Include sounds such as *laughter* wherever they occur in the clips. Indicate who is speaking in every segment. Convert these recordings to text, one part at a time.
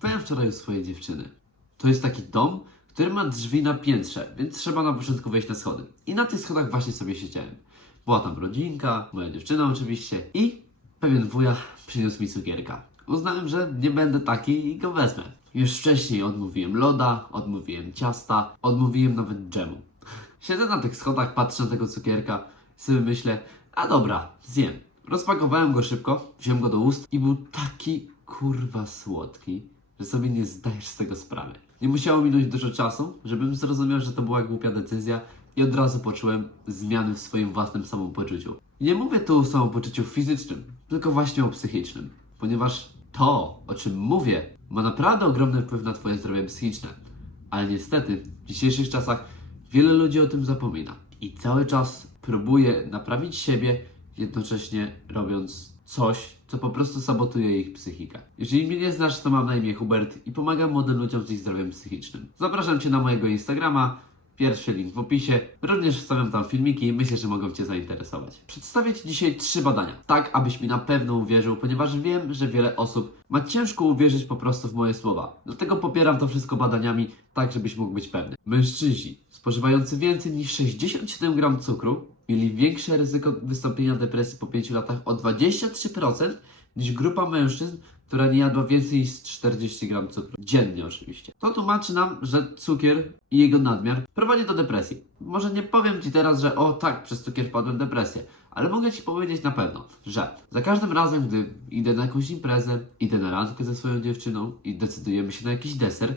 Speaker 1: Byłem wczoraj u swojej dziewczyny. To jest taki dom, który ma drzwi na piętrze, więc trzeba na początku wejść na schody. I na tych schodach właśnie sobie siedziałem. Była tam rodzinka, moja dziewczyna oczywiście i pewien wuja przyniósł mi cukierka. Uznałem, że nie będę taki i go wezmę. Już wcześniej odmówiłem loda, odmówiłem ciasta, odmówiłem nawet dżemu. Siedzę na tych schodach, patrzę na tego cukierka, sobie myślę, a dobra, zjem. Rozpakowałem go szybko, wziąłem go do ust i był taki kurwa słodki, że sobie nie zdajesz z tego sprawy. Nie musiało minąć dużo czasu, żebym zrozumiał, że to była głupia decyzja i od razu poczułem zmiany w swoim własnym samopoczuciu. Nie mówię tu o samopoczuciu fizycznym, tylko właśnie o psychicznym, ponieważ to, o czym mówię, ma naprawdę ogromny wpływ na Twoje zdrowie psychiczne. Ale niestety, w dzisiejszych czasach wiele ludzi o tym zapomina i cały czas próbuje naprawić siebie, jednocześnie robiąc coś, co po prostu sabotuje ich psychikę. Jeżeli mnie nie znasz, to mam na imię Hubert i pomagam młodym ludziom z ich zdrowiem psychicznym. Zapraszam Cię na mojego Instagrama, pierwszy link w opisie. Również wstawiam tam filmiki i myślę, że mogą Cię zainteresować. Przedstawię Ci dzisiaj trzy badania, tak abyś mi na pewno uwierzył, ponieważ wiem, że wiele osób ma ciężko uwierzyć po prostu w moje słowa. Dlatego popieram to wszystko badaniami, tak żebyś mógł być pewny. Mężczyźni spożywający więcej niż 67 gram cukru mieli większe ryzyko wystąpienia depresji po 5 latach o 23% niż grupa mężczyzn, która nie jadła więcej niż 40 gram cukru. Dziennie oczywiście. To tłumaczy nam, że cukier i jego nadmiar prowadzi do depresji. Może nie powiem Ci teraz, że o tak, przez cukier wpadłem w depresję, ale mogę Ci powiedzieć na pewno, że za każdym razem, gdy idę na jakąś imprezę, idę na randkę ze swoją dziewczyną i decydujemy się na jakiś deser,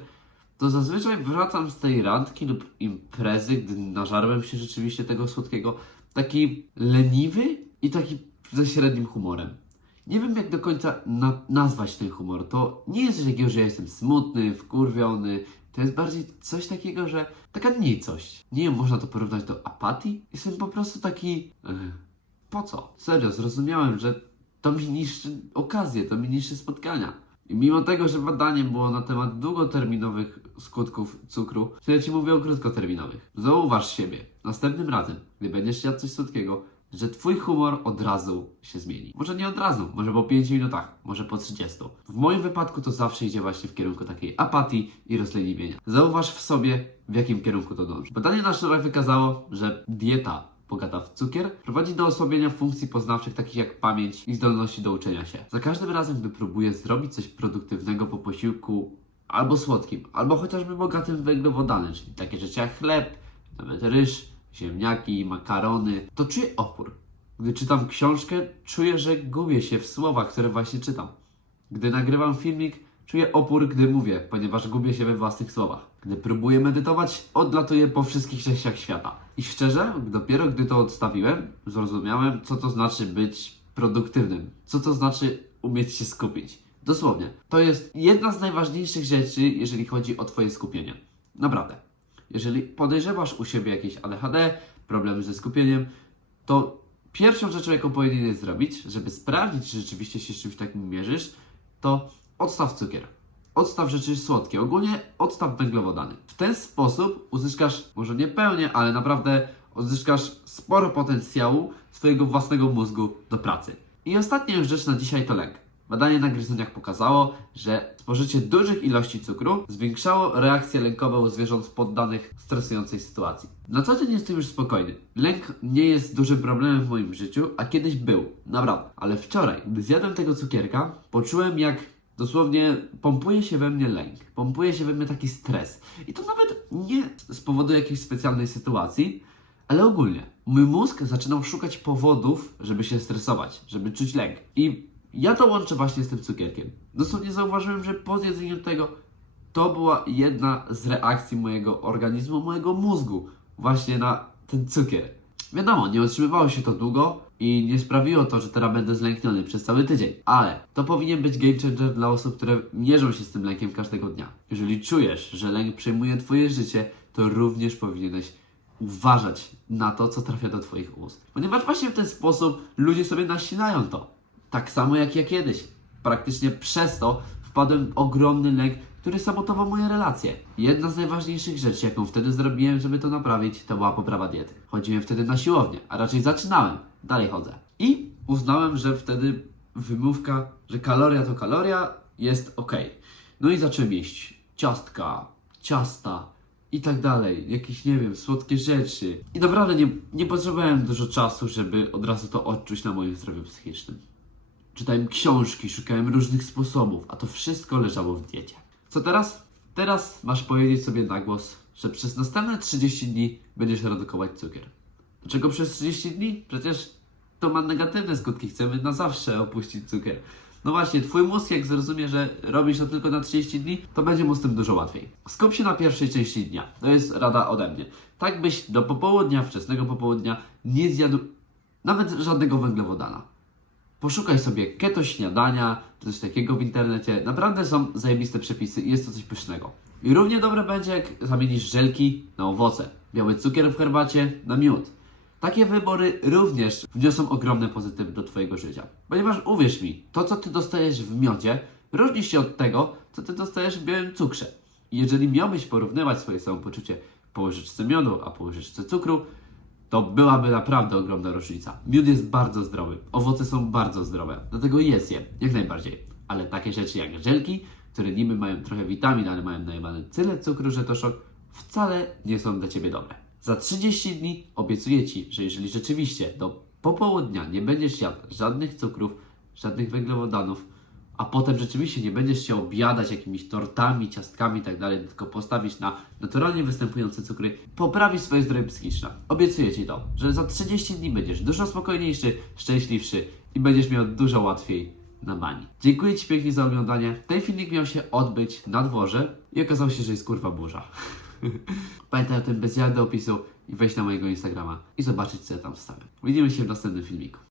Speaker 1: to zazwyczaj wracam z tej randki lub imprezy, gdy nażarłem się rzeczywiście tego słodkiego, taki leniwy i taki ze średnim humorem. Nie wiem jak do końca na- nazwać ten humor. To nie jest coś takiego, że ja jestem smutny, wkurwiony. To jest bardziej coś takiego, że taka nicość. Nie wiem, można to porównać do apatii? Jestem po prostu taki... Po co? Serio, zrozumiałem, że to mi niszczy okazję, to mi niszczy spotkania. Mimo tego, że badanie było na temat długoterminowych skutków cukru, to ja Ci mówię o krótkoterminowych. Zauważ siebie. Następnym razem, gdy będziesz jadł coś słodkiego, że Twój humor od razu się zmieni. Może nie od razu, może po 5 minutach, może po 30. W moim wypadku to zawsze idzie właśnie w kierunku takiej apatii i rozleniwienia. Zauważ w sobie, w jakim kierunku to dąży. Badanie na wczoraj wykazało, że dieta bogata w cukier prowadzi do osłabienia funkcji poznawczych takich jak pamięć i zdolności do uczenia się. Za każdym razem, gdy próbuję zrobić coś produktywnego po posiłku albo słodkim, albo chociażby bogatym w węglowodany, czyli takie rzeczy jak chleb, nawet ryż, ziemniaki, makarony, to czuję opór. Gdy czytam książkę, czuję, że gubię się w słowach, które właśnie czytam. Gdy nagrywam filmik, czuję opór, gdy mówię, ponieważ gubię się we własnych słowach. Gdy próbuję medytować, odlatuję po wszystkich częściach świata. I szczerze, dopiero gdy to odstawiłem, zrozumiałem, co to znaczy być produktywnym. Co to znaczy umieć się skupić. Dosłownie. To jest jedna z najważniejszych rzeczy, jeżeli chodzi o Twoje skupienie. Naprawdę. Jeżeli podejrzewasz u siebie jakieś ADHD, problemy ze skupieniem, to pierwszą rzeczą, jaką powinieneś zrobić, żeby sprawdzić, czy rzeczywiście się z czymś takim mierzysz, to odstaw cukier. Odstaw rzeczy słodkie, ogólnie odstaw węglowodany. W ten sposób uzyskasz, może nie pełnię, ale naprawdę uzyskasz sporo potencjału swojego własnego mózgu do pracy. I ostatnia rzecz na dzisiaj to lęk. Badanie na gryzoniach pokazało, że spożycie dużych ilości cukru zwiększało reakcje lękowe u zwierząt poddanych stresującej sytuacji. Na co dzień jestem już spokojny. Lęk nie jest dużym problemem w moim życiu, a kiedyś był, naprawdę. Ale wczoraj, gdy zjadłem tego cukierka, poczułem jak dosłownie pompuje się we mnie lęk, pompuje się we mnie taki stres. I to nawet nie z powodu jakiejś specjalnej sytuacji, ale ogólnie. Mój mózg zaczynał szukać powodów, żeby się stresować, żeby czuć lęk. I ja to łączę właśnie z tym cukierkiem. Dosłownie zauważyłem, że po zjedzeniu tego to była jedna z reakcji mojego organizmu, mojego mózgu właśnie na ten cukier. Wiadomo, nie utrzymywało się to długo i nie sprawiło to, że teraz będę zlękniony przez cały tydzień, ale to powinien być game changer dla osób, które mierzą się z tym lękiem każdego dnia. Jeżeli czujesz, że lęk przejmuje Twoje życie, to również powinieneś uważać na to, co trafia do Twoich ust. Ponieważ właśnie w ten sposób ludzie sobie nasinają to. Tak samo jak ja kiedyś. Praktycznie przez to wpadłem w ogromny lęk, który sabotował moje relacje. Jedna z najważniejszych rzeczy, jaką wtedy zrobiłem, żeby to naprawić, to była poprawa diety. Chodziłem wtedy na siłownię, a raczej zaczynałem. Dalej chodzę. I uznałem, że wtedy wymówka, że kaloria to kaloria, jest ok. No i zacząłem jeść ciastka, ciasta i tak dalej, jakieś, nie wiem, słodkie rzeczy. I naprawdę nie, nie potrzebowałem dużo czasu, żeby od razu to odczuć na moim zdrowiu psychicznym. Czytałem książki, szukałem różnych sposobów, a to wszystko leżało w diecie. Co teraz? Teraz masz powiedzieć sobie na głos, że przez następne 30 dni będziesz redukować cukier. Dlaczego przez 30 dni? Przecież to ma negatywne skutki. Chcemy na zawsze opuścić cukier. No właśnie, twój mózg jak zrozumie, że robisz to tylko na 30 dni, to będzie mu z tym dużo łatwiej. Skup się na pierwszej części dnia. To jest rada ode mnie. Tak byś do popołudnia, wczesnego popołudnia nie zjadł nawet żadnego węglowodana. Poszukaj sobie keto śniadania, czy coś takiego w internecie. Naprawdę są zajebiste przepisy i jest to coś pysznego. I równie dobre będzie, jak zamienisz żelki na owoce, biały cukier w herbacie na miód. Takie wybory również wniosą ogromne pozytywy do Twojego życia. Ponieważ uwierz mi, to co Ty dostajesz w miodzie różni się od tego, co Ty dostajesz w białym cukrze. I jeżeli miałbyś porównywać swoje samopoczucie po łyżeczce miodu, a po łyżeczce cukru, to byłaby naprawdę ogromna różnica. Miód jest bardzo zdrowy, owoce są bardzo zdrowe, dlatego jest je, jak najbardziej. Ale takie rzeczy jak żelki, które niby mają trochę witamin, ale mają najebany tyle cukru, że to szok, wcale nie są dla Ciebie dobre. Za 30 dni obiecuję Ci, że jeżeli rzeczywiście do popołudnia nie będziesz jadł żadnych cukrów, żadnych węglowodanów, a potem rzeczywiście nie będziesz się objadać jakimiś tortami, ciastkami i tak tylko postawić na naturalnie występujące cukry, poprawisz swoje zdrowie psychiczne. Obiecuję Ci to, że za 30 dni będziesz dużo spokojniejszy, szczęśliwszy i będziesz miał dużo łatwiej na bani. Dziękuję Ci pięknie za oglądanie. Ten filmik miał się odbyć na dworze i okazało się, że jest kurwa burza. *laughs* Pamiętaj o tym bez jady opisu i wejść na mojego Instagrama i zobaczyć co ja tam wstawiam. Widzimy się w następnym filmiku.